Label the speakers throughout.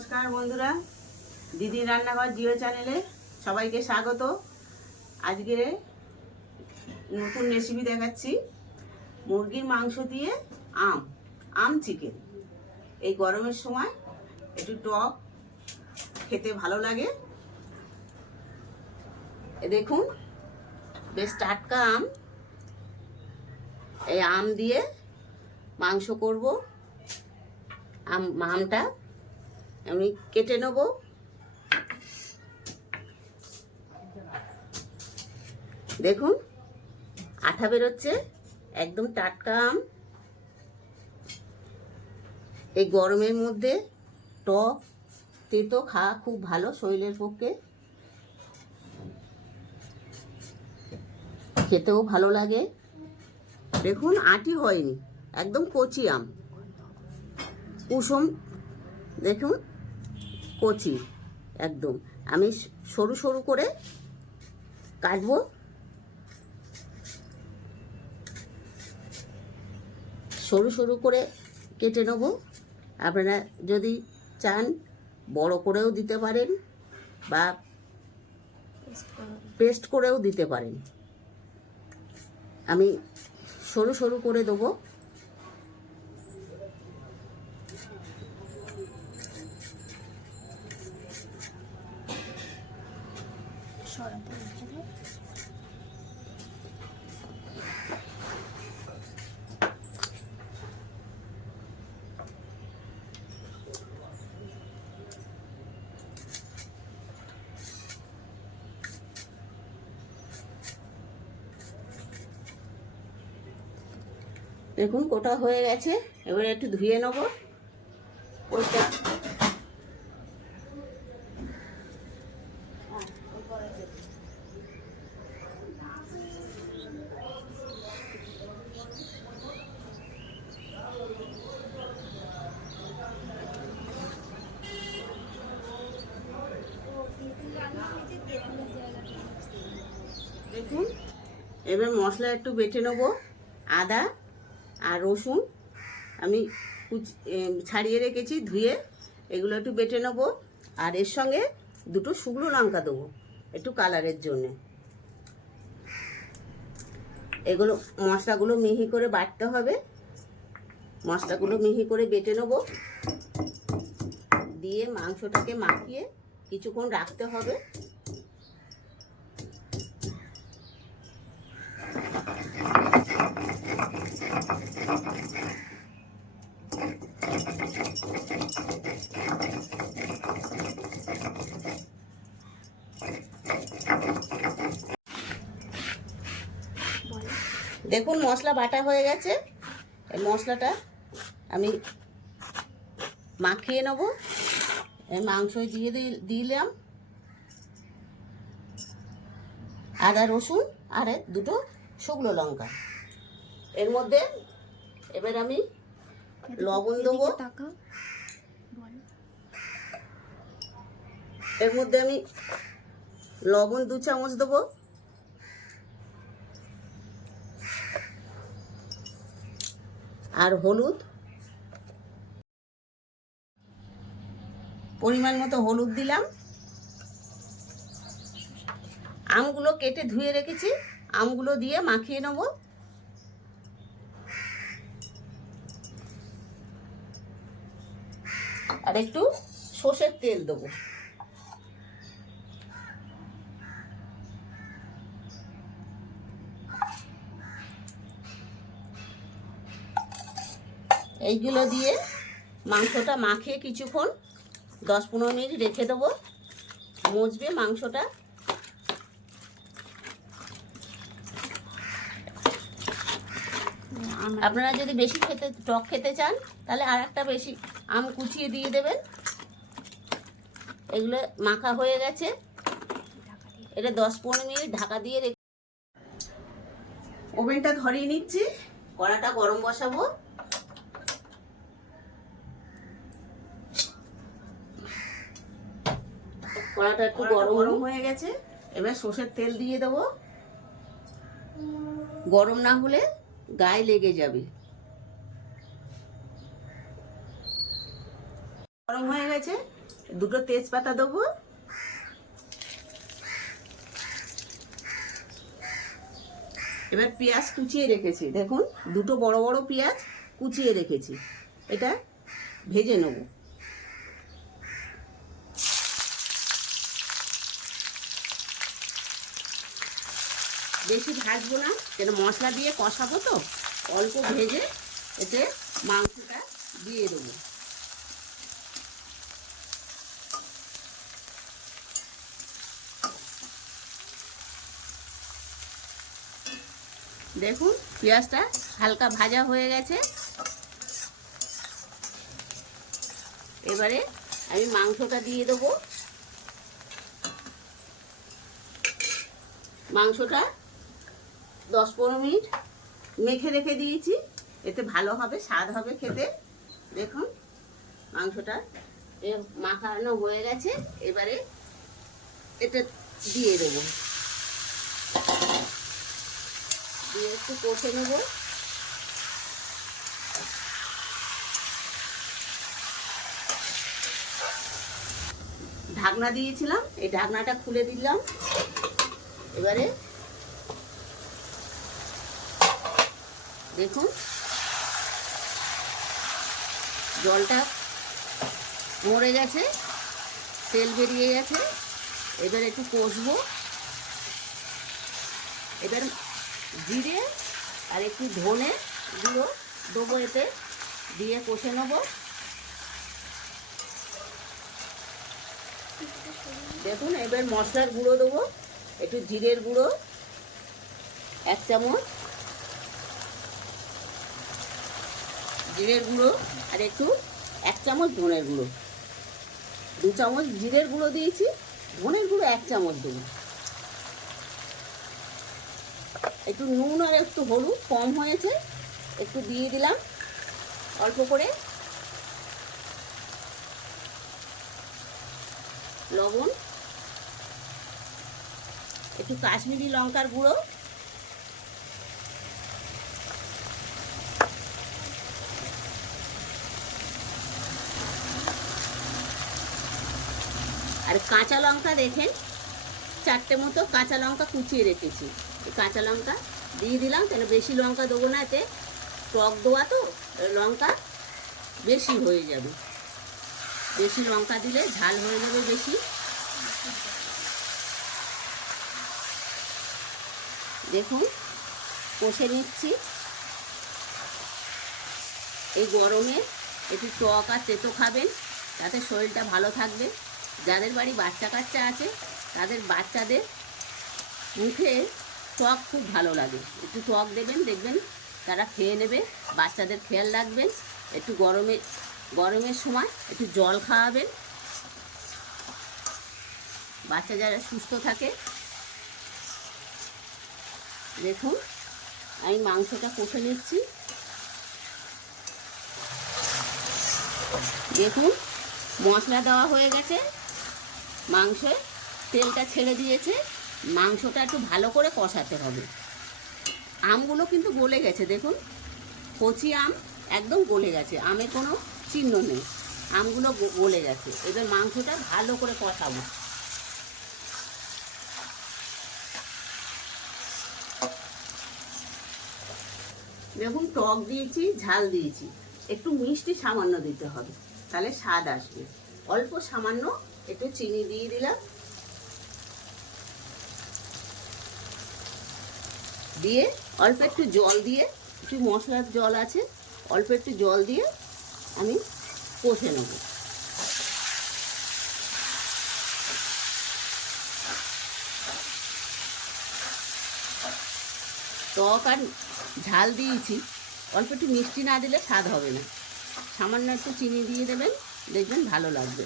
Speaker 1: নমস্কার বন্ধুরা। দিদি রান্নাঘর জিও চ্যানেলে সবাইকে স্বাগত। আজকে নতুন রেসিপি দেখাচ্ছি। মুরগির মাংস দিয়ে আম আম চিকেন এই গরমের সময় একটু টক খেতে ভালো লাগে। দেখুন, বেশ টাটকা আম। এই আম দিয়ে মাংস করব। আম, আমটা আমি কেটে নেব। দেখুন, আঠা বেরোচ্ছে, একদম টাটকা আম। এই গরমের মধ্যে টক তেতো খাওয়া খুব ভালো শরীরের পক্ষে। খেতেও ভালো লাগে। দেখুন, আটি হয়নি, একদম কচি আম। কুসুম, দেখুন কচি, একদম। আমি সরু সরু করে কাটবো। সরু সরু করে কেটে নেব। আপনারা যদি চান, বড় করেও দিতে পারেন বা পেস্ট করেও দিতে পারেন। আমি সরু সরু করে দেবো। দেখুন কোটা হয়ে গেছে। এবারে একটু ধুয়ে নেব। ওইটা দেখুন এবার মশলা একটু বেটে নেব। আদা আর রসুন আমি ছাড়িয়ে রেখেছি, ধুয়ে এগুলো একটু বেটে নেব। আর এর সঙ্গে দুটো শুকনো লঙ্কা দেবো একটু কালারের জন্যে। এগুলো, মশলাগুলো মিহি করে বাটতে হবে। মশলাগুলো মিহি করে বেটে নেব। দিয়ে মাংসটাকে মাখিয়ে কিছুক্ষণ রাখতে হবে। দেখুন, মশলা বাটা হয়ে গেছে। এই মশলাটা আমি মাখিয়ে নেব। এই মাংস দিয়ে দিলাম। আদা রসুন আর দুটো শুকনো লঙ্কা। এর মধ্যে এবার আমি লবণ দেবো। এর মধ্যে আমি লবণ দু চামচ দেবো। আর হলুদ। পরিমাণ মতো হলুদ দিলাম। আমগুলো কেটে ধুয়ে রেখেছি। আমগুলো দিয়ে মাখিয়ে নেব। আর একটু সর্ষের তেল দেবো। এইগুলো দিয়ে মাংসটা মাখিয়ে কিছুক্ষণ, দশ পনেরো মিনিট রেখে দেবো। মজবে মাংসটা। আপনারা যদি বেশি খেতে, টক খেতে চান, তাহলে আর একটা বেশি আম কুচিয়ে দিয়ে দেবেন। এগুলো মাখা হয়ে গেছে। এটা দশ পনেরো মিনিট ঢাকা দিয়ে রেখে ওভেনটা ধরিয়ে নিচ্ছি। কড়াটা গরম বসাবো। কড়াটা একটু গরম গরম হয়ে গেছে। এবার সর্ষের তেল দিয়ে দেবো। গরম না হলে গায়ে লেগে যাবে। গরম হয়ে গেছে, দুটো তেজপাতা দেবো। এবার পেঁয়াজ কুচিয়ে রেখেছি, দেখুন, দুটো বড় বড় পেঁয়াজ কুচিয়ে রেখেছি, এটা ভেজে নেব। বেশি ভাজবো না কেন মশলা দিয়ে কষাবো তো, অল্প ভেজে এতে মাংসটা দিয়ে দেবো। দেখুন, পেঁয়াজটা হালকা ভাজা হয়ে গেছে। এবারে আমি মাংসটা দিয়ে দেবো। মাংসটা দশ পনেরো মিনিট মেখে রেখে দিয়েছি। এতে ভালো হবে, স্বাদ হবে খেতে। দেখুন, মাংসটা মাখানো হয়ে গেছে। এবারে এটা দিয়ে দেবো। দিয়ে একটু কষে নেব। ঢাকনা দিয়েছিলাম, এই ঢাকনাটা খুলে দিলাম। এবারে দেখুন, জলটা মরে গেছে, তেল বেরিয়ে গেছে। এবার একটু কষবো। এবার জিরে আর একটু ধনে গুঁড়ো দেবো এতে, দিয়ে কষে নেব। দেখুন, এবার মশলার গুঁড়ো দেবো, একটু জিরের গুঁড়ো, এক চামচ। জিরের গুঁড়ো আর একটু এক চামচ ধনের গুঁড়ো। দু চামচ জিরের গুঁড়ো দিয়েছি, ধনের গুঁড়ো এক চামচ দেবো। একটু নুন আর একটু হলুদ কম হয়েছে, একটু দিয়ে দিলাম, অল্প করে। লবণ, একটু কাশ্মীরি লঙ্কার গুঁড়ো। আর কাঁচা লঙ্কা দেখেন, চারটে মতো কাঁচা লঙ্কা কুচিয়ে রেখেছি। কাঁচা লঙ্কা দিয়ে দিলাম তাহলে বেশি লঙ্কা দেবো না এতে। টক দেওয়া তো, লঙ্কা বেশি হয়ে যাবে। বেশি লঙ্কা দিলে ঝাল হয়ে যাবে বেশি। দেখুন, কষে নিচ্ছি। এই গরমে একটু টক আর তেতো খাবেন তাতে শরীরটা ভালো থাকবে। যাদের বাড়ি বাচ্চা কাচ্চা আছে, তাদের বাচ্চাদের মুখে টক খুব ভালো লাগে। একটু টক দেবেন, দেখবেন তারা খেয়ে নেবে, বাচ্চাদের খেয়াল রাখবেন। একটু গরমে, গরমের সময় একটু জল খাওয়াবেন। বাচ্চা যারা সুস্থ থাকে, দেখুন, আমি মাংসটা কষে নিচ্ছি। দেখুন, মশলা দেওয়া হয়ে গেছে। মাংসে তেলটা ছেড়ে দিয়েছে। মাংসটা একটু ভালো করে কষাতে হবে। আমগুলো কিন্তু গলে গেছে, দেখুন। কচি আম একদম গলে গেছে আমের কোনো চিহ্ন নেই। আমগুলো গলে গেছে। এবার মাংসটা ভালো করে কষাবো। দেখুন, টক দিয়েছি, ঝাল দিয়েছি। একটু মিষ্টি সামান্য দিতে হবে, তাহলে স্বাদ আসবে। অল্প সামান্য একটু চিনি দিয়ে দিলাম। দিয়ে অল্প একটু জল দিয়ে, একটু মশলার জল আছে, অল্প একটু জল দিয়ে আমি কষে নেব। টক আর ঝাল দিয়েছি, অল্প একটু মিষ্টি না দিলে স্বাদ হবে না। সামান্য একটু চিনি দিয়ে দেবেন, দেখবেন ভালো লাগবে।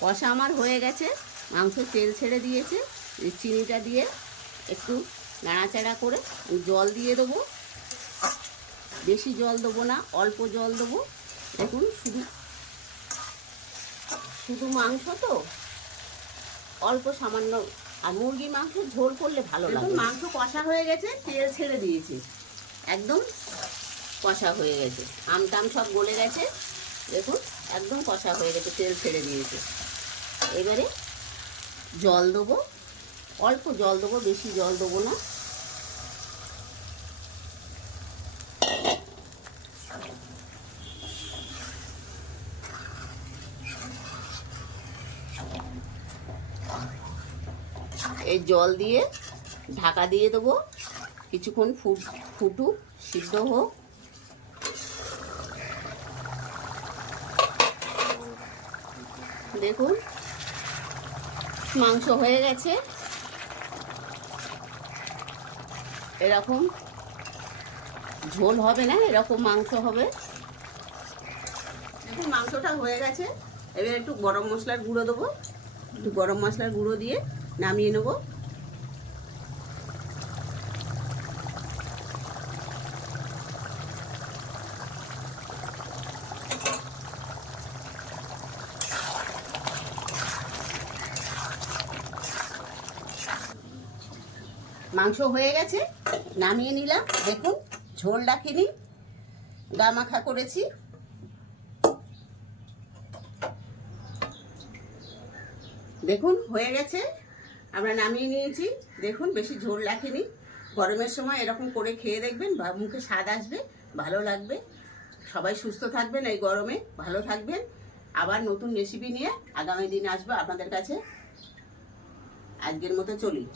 Speaker 1: কষা আমার হয়ে গেছে, মাংস তেল ছেড়ে দিয়েছে। চিনিটা দিয়ে একটু নাড়াচাড়া করে জল দিয়ে দেবো। বেশি জল দেবো না অল্প জল দেবো। দেখুন শুধু শুধু মাংস তো অল্প সামান্য। আর মুরগির মাংস ঝোল করলে ভালো লাগে। মাংস কষা হয়ে গেছে তেল ছেড়ে দিয়েছি। একদম কষা হয়ে গেছে। আমটাম সব গলে গেছে। দেখুন একদম কষা হয়ে গেছে তেল ছেড়ে দিয়েছে। এবারে জল দেবো। অল্প জল দেবো, বেশি জল দেবো না। এই জল দিয়ে ঢাকা দিয়ে দেবো। কিছুক্ষণ ফুট, ফুটুক, সিদ্ধ হোক। দেখুন, মাংস হয়ে গেছে। এরকম ঝোল হবে না, এরকম মাংস হবে। দেখুন, মাংসটা হয়ে গেছে। এবার একটু গরম মশলার গুঁড়ো দেবো। একটু গরম মশলার গুঁড়ো দিয়ে নামিয়ে নেব। মাংস হয়ে গেছে। নামিয়ে নিলাম। দেখুন, ঝোল রাখিনি। গা মাখা করেছি। দেখুন, হয়ে গেছে। আমরা নামিয়ে নিয়েছি। দেখুন, বেশি ঝোল রাখিনি। গরমের সময় এরকম করে খেয়ে দেখবেন, বা মুখে স্বাদ আসবে, ভালো লাগবে। সবাই সুস্থ থাকবেন এই গরমে, ভালো থাকবেন। আবার নতুন রেসিপি নিয়ে আগামী দিন আসব আপনাদের কাছে। আজকের মতো চলি।